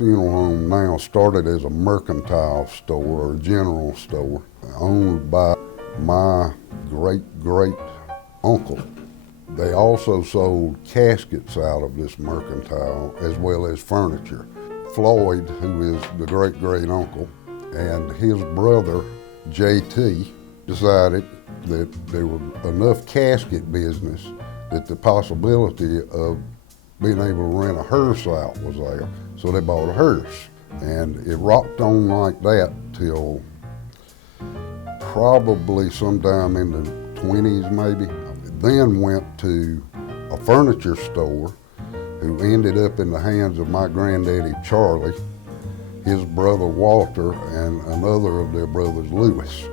Funeral Home now started as a mercantile store or general store owned by my great uncle. They also sold caskets out of this mercantile as well as furniture. Floyd, who is the great uncle, and his brother JT decided that there was enough casket business that the possibility of being able to rent a hearse out was there. So they bought a hearse, and it rocked on like that till probably sometime in the 20s maybe. Then went to a furniture store who ended up in the hands of my granddaddy Charlie, his brother Walter, and another of their brothers, Lewis.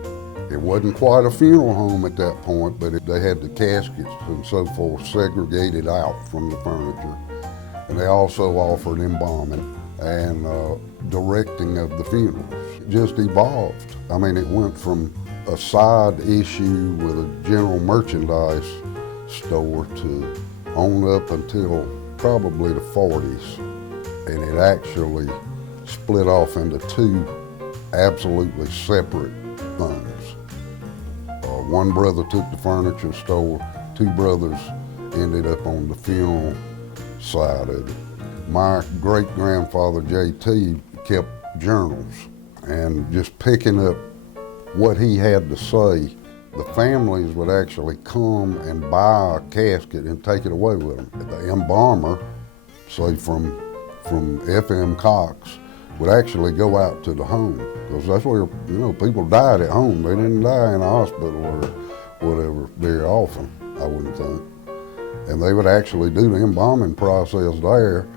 It wasn't quite a funeral home at that point, but they had the caskets and so forth segregated out from the furniture. And they also offered embalming and directing of the funerals. It just evolved. I mean, it went from a side issue with a general merchandise store to on up until probably the 40s. And it actually split off into two absolutely separate things. One brother took the furniture store, two brothers ended up on the funeral side of it. My great-grandfather JT kept journals, and just picking up what he had to say, the families would actually come and buy a casket and take it away with them. The embalmer, say from FM Cox, would actually go out to the home, because that's where, people died at home. They didn't die in a hospital or whatever very often, I wouldn't think. And they would actually do the embalming process there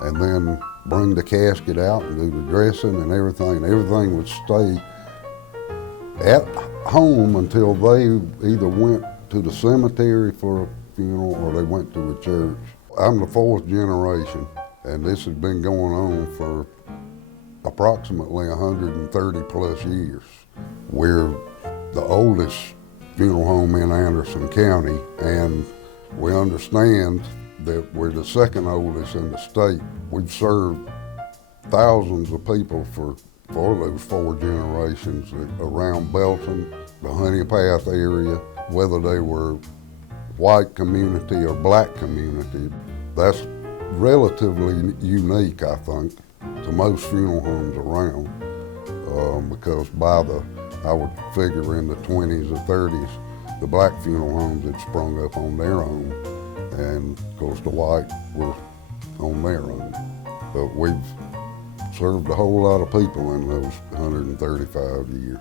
and then bring the casket out and do the dressing and everything. Everything would stay at home until they either went to the cemetery for a funeral or they went to a church. I'm the fourth generation, and this has been going on for approximately 130 plus years. We're the oldest funeral home in Anderson County, and we understand that we're the second oldest in the state. We've served thousands of people for those four generations around Belton, the Honey Path area, whether they were white community or black community. That's relatively unique, I think, to most funeral homes around, because I would figure in the 20s or 30s, the black funeral homes had sprung up on their own, and of course the white were on their own. But we've served a whole lot of people in those 135 years.